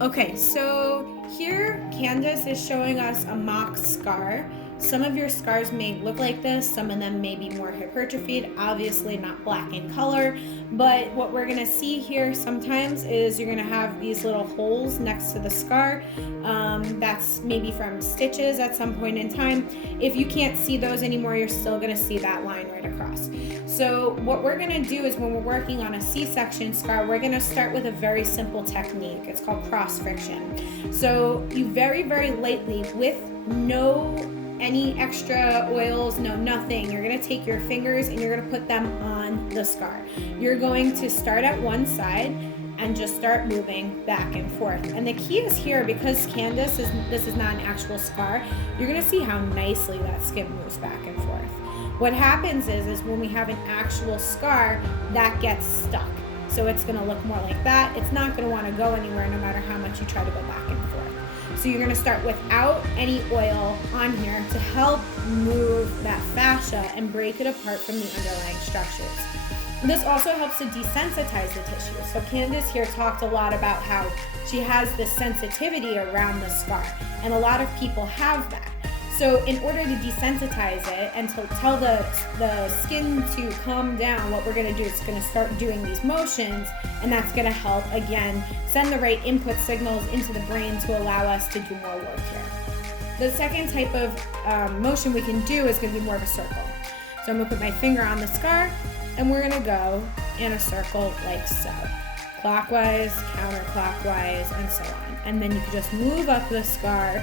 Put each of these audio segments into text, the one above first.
Okay, so here Candace is showing us a mock scar. Some of your scars may look like this, some of them may be more hypertrophied, obviously not black in color, but what we're gonna see here sometimes is you're gonna have these little holes next to the scar. That's maybe from stitches at some point in time. If you can't see those anymore, you're still gonna see that line right across. So what we're gonna do is when we're working on a C-section scar, we're gonna start with a very simple technique. It's called cross friction. So you very, very lightly, with no any extra oils, no nothing, you're gonna take your fingers and you're gonna put them on the scar. You're going to start at one side and just start moving back and forth. And the key is here, because Candace this is not an actual scar, you're gonna see how nicely that skin moves back and forth. What happens is when we have an actual scar, that gets stuck. So it's gonna look more like that. It's not gonna wanna go anywhere no matter how much you try to go back and forth. So you're gonna start without any oil on here to help move that fascia and break it apart from the underlying structures. This also helps to desensitize the tissue. So Candace here talked a lot about how she has this sensitivity around the scar, and a lot of people have that. So in order to desensitize it and to tell the skin to calm down, what we're gonna do is gonna start doing these motions, and that's gonna help, again, send the right input signals into the brain to allow us to do more work here. The second type of motion we can do is gonna be more of a circle. So I'm gonna put my finger on the scar, and we're gonna go in a circle like so. Clockwise, counterclockwise, and so on. And then you can just move up the scar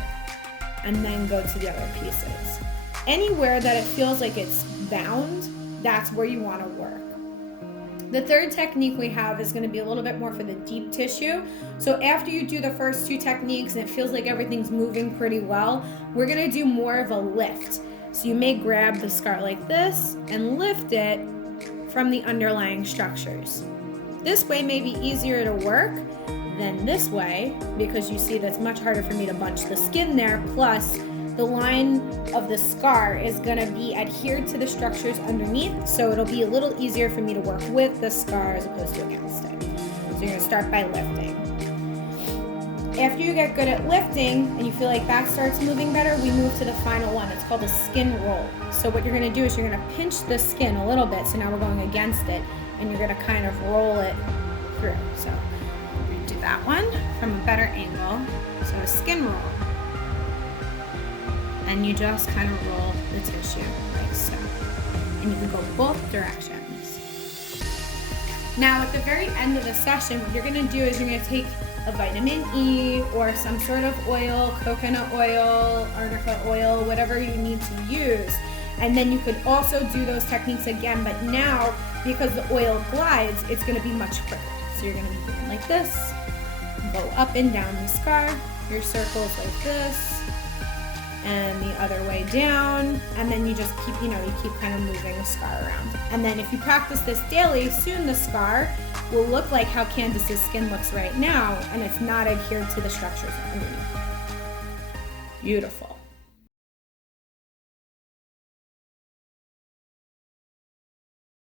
and then go to the other pieces. Anywhere that it feels like it's bound, that's where you want to work. The third technique we have is going to be a little bit more for the deep tissue. So after you do the first two techniques and it feels like everything's moving pretty well, we're going to do more of a lift. So you may grab the scar like this and lift it from the underlying structures. This way may be easier to work than this way, because you see that's much harder for me to bunch the skin there, plus the line of the scar is gonna be adhered to the structures underneath, so it'll be a little easier for me to work with the scar as opposed to against it. So you're gonna start by lifting. After you get good at lifting and you feel like that starts moving better, we move to the final one. It's called a skin roll. So what you're gonna do is you're gonna pinch the skin a little bit, so now we're going against it, and you're gonna kind of roll it through. So do that one from a better angle. So a skin roll. And you just kind of roll the tissue like so. And you can go both directions. Now at the very end of the session, what you're gonna do is you're gonna take a vitamin E or some sort of oil, coconut oil, arnica oil, whatever you need to use. And then you could also do those techniques again, but now because the oil glides, it's gonna be much quicker. So you're gonna be doing like this, go up and down the scar, your circles like this, and the other way down, and then you just keep, you keep kind of moving the scar around. And then if you practice this daily, soon the scar will look like how Candace's skin looks right now, and it's not adhered to the structures underneath. Beautiful.